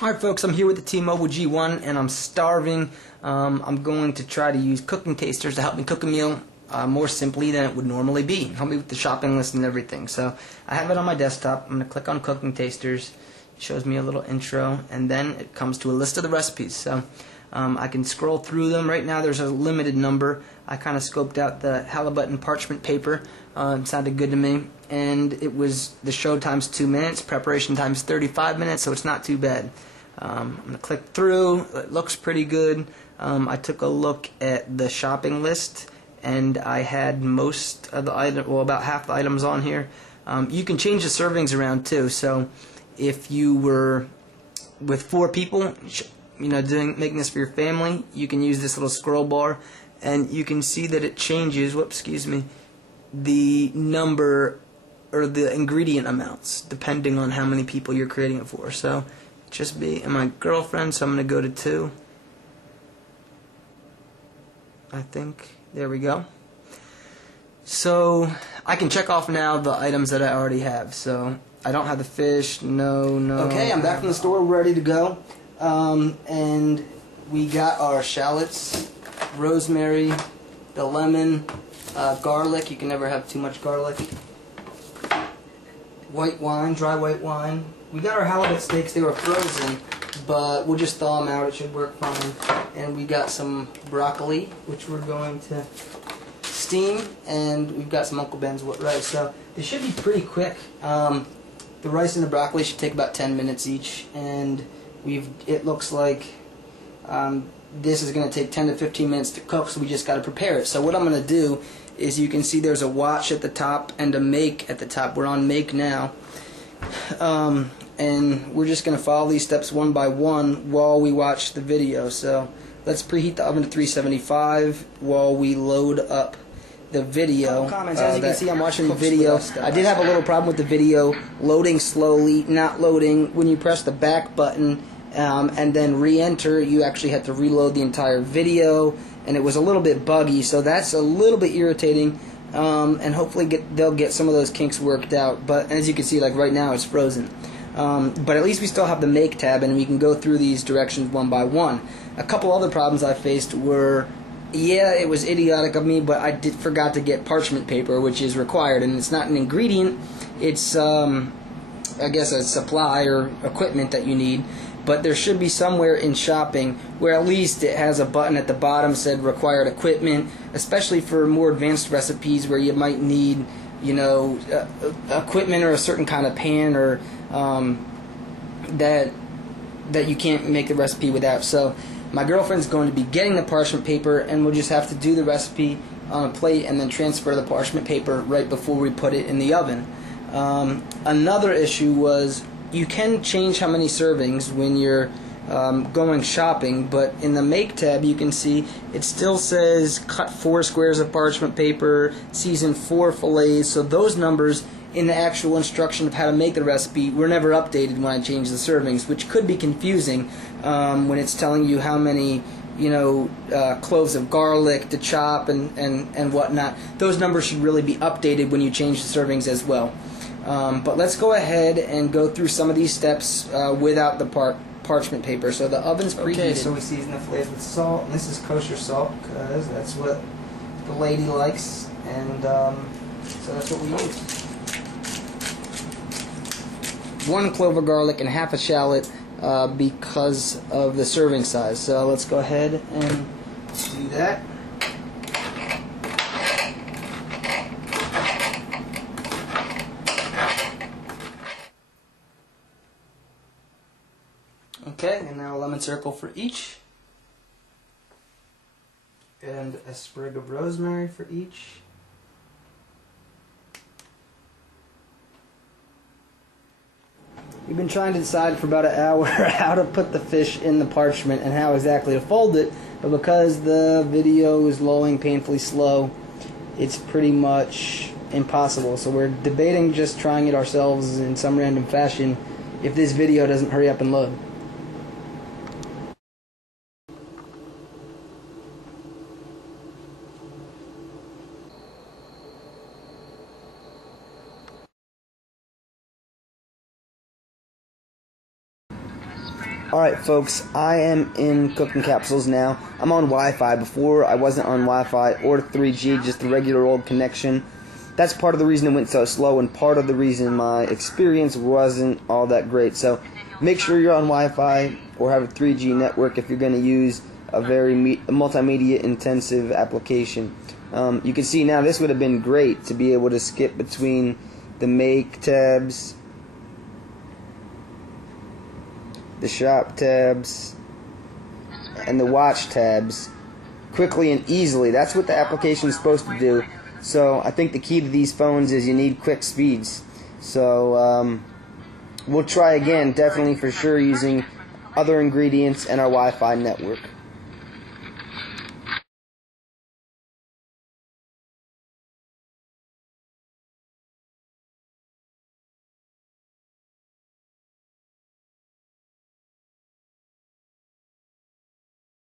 Alright folks, I'm here with the T-Mobile G1 and I'm starving. I'm going to try to use cooking tasters to help me cook a meal more simply than it would normally be. Help me with the shopping list and everything. So I have it on my desktop. I'm going to click on cooking tasters. It shows me a little intro and then it comes to a list of the recipes. So I can scroll through them. Right now there's a limited number. I kind of scoped out the halibut parchment paper. It sounded good to me. And it was the show time's 2 minutes, preparation time's 35 minutes, so it's not too bad. I'm going to click through. It looks pretty good. I took a look at the shopping list, and I had most of the items, well, about half the items on here. You can change the servings around too. So if you were with 4 people, you know, making this for your family, you can use this little scroll bar, and you can see that it changes. Whoops, excuse me. The number or the ingredient amounts depending on how many people you're creating it for. So just me and my girlfriend, so I'm going to go to 2. I think. There we go. So I can check off now the items that I already have. So I don't have the fish. No. Okay, I'm back from the store, ready to go. And we got our shallots, rosemary, the lemon, garlic. You can never have too much garlic. White wine, dry white wine. We got our halibut steaks. They were frozen, but we'll just thaw them out. It should work fine. And we got some broccoli, which we're going to steam, and we've got some Uncle Ben's rice. So they should be pretty quick. The rice and the broccoli should take about 10 minutes each, and it looks like this is going to take 10 to 15 minutes to cook, so we just got to prepare it. So what I'm going to do is, you can see there's a watch at the top and a make at the top. We're on make now. And we're just going to follow these steps one by one while we watch the video. So let's preheat the oven to 375 while we load up the video. Comments. As you can see, I'm watching the video. I did have a little problem with the video loading slowly, not loading. When you press the back button and then re-enter, you actually had to reload the entire video, and it was a little bit buggy, so that's a little bit irritating. And hopefully they'll get some of those kinks worked out. But as you can see, like right now it's frozen. But at least we still have the make tab, and we can go through these directions one by one. A couple other problems I faced were, yeah, it was idiotic of me, but I forgot to get parchment paper, which is required, and it's not an ingredient. It's I guess a supply or equipment that you need. But there should be somewhere in shopping where at least it has a button at the bottom said required equipment, especially for more advanced recipes where you might need, you know, equipment or a certain kind of pan or that you can't make the recipe without. So my girlfriend's going to be getting the parchment paper, and we'll just have to do the recipe on a plate and then transfer the parchment paper right before we put it in the oven. Another issue was, you can change how many servings when you're going shopping, but in the make tab you can see it still says cut 4 squares of parchment paper, season 4 fillets, so those numbers in the actual instruction of how to make the recipe were never updated when I changed the servings, which could be confusing when it's telling you how many, you know, cloves of garlic to chop and whatnot. Those numbers should really be updated when you change the servings as well. But let's go ahead and go through some of these steps without the parchment paper. So the oven's preheated. Okay, so we season the fillets with salt, and this is kosher salt because that's what the lady likes, and so that's what we use. 1 clove of garlic and half a shallot because of the serving size. So let's go ahead and do that. Okay, and now a lemon circle for each, and a sprig of rosemary for each. We've been trying to decide for about an hour how to put the fish in the parchment and how exactly to fold it, but because the video is loading painfully slow, it's pretty much impossible. So we're debating just trying it ourselves in some random fashion if this video doesn't hurry up and load. Alright folks, I am in Cooking Capsules now. I'm on Wi-Fi. Before I wasn't on Wi-Fi or 3G, just the regular old connection. That's part of the reason it went so slow and part of the reason my experience wasn't all that great. So make sure you're on Wi-Fi or have a 3G network if you're going to use a very multimedia intensive application. You can see now this would have been great to be able to skip between the Make tabs, the Shop tabs, and the Watch tabs quickly and easily. That's what the application is supposed to do. So I think the key to these phones is you need quick speeds. So we'll try again, definitely for sure, using other ingredients and our Wi-Fi network.